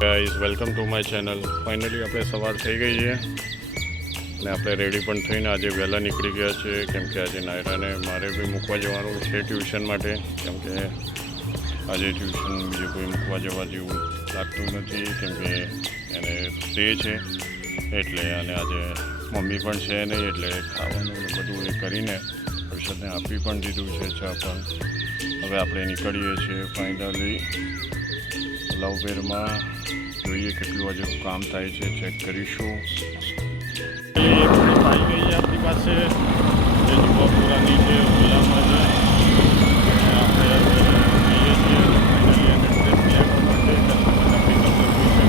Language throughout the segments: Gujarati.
Guys welcome to my channel. Finally આપણે સવાર થઈ ગઈ છે અને આપણે રેડી પણ થઈને આજે વહેલા નીકળી ગયા છે, કેમ કે આજે નાયરાને મારે બી મૂકવા જવાનું છે ટ્યુશન માટે, કેમ કે આજે ટ્યુશન બીજું કોઈ મૂકવા જવા જેવું લાગતું નથી, કેમ કે એને ડે છે એટલે. અને આજે મમ્મી પણ છે નહીં એટલે ખાવાનું ને બધું એ કરીને હર્ષદને આપી પણ દીધું છે ચા પણ. હવે આપણે નીકળીએ છીએ ફાઇનલી લવબેરમાં. જોઈએ કેટલું આજે કામ થાય છે, ચેક કરીશું. આવી ગઈ છે આપણી પાસે, જે જુવાપુરાની છે, ઓલામાં છે. આપણે જઈએ છીએ ફાઇનલી એને ડ્રેસ લેવા માટે. કસ્ટમરને પિકઅપ કરવી છે.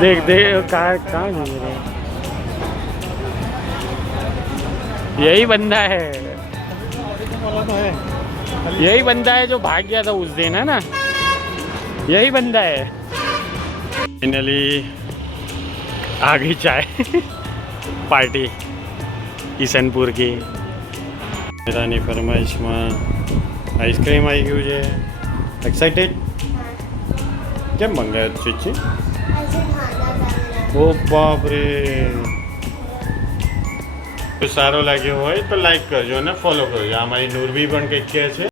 देख देख कहाँ घूम रहे हैं? यही बंदा है, यही बंदा है जो भाग गया था उस दिन, है ना? यही बंदा है. फाइनली आ गई चाय पार्टी ઈસનપુર की. મેરાની ફરમાઈશમાં આઈસ્ક્રીમ આવી ગયું છે. એક્સાઇટેડ? કેમ મંગાવ્યો ચીચી? ઓ બાપ રે! સારો લાગ્યો હોય તો લાઈક કરજો અને ફોલો કરજો. આમાં નૂરબી પણ કંઈક કહે છે.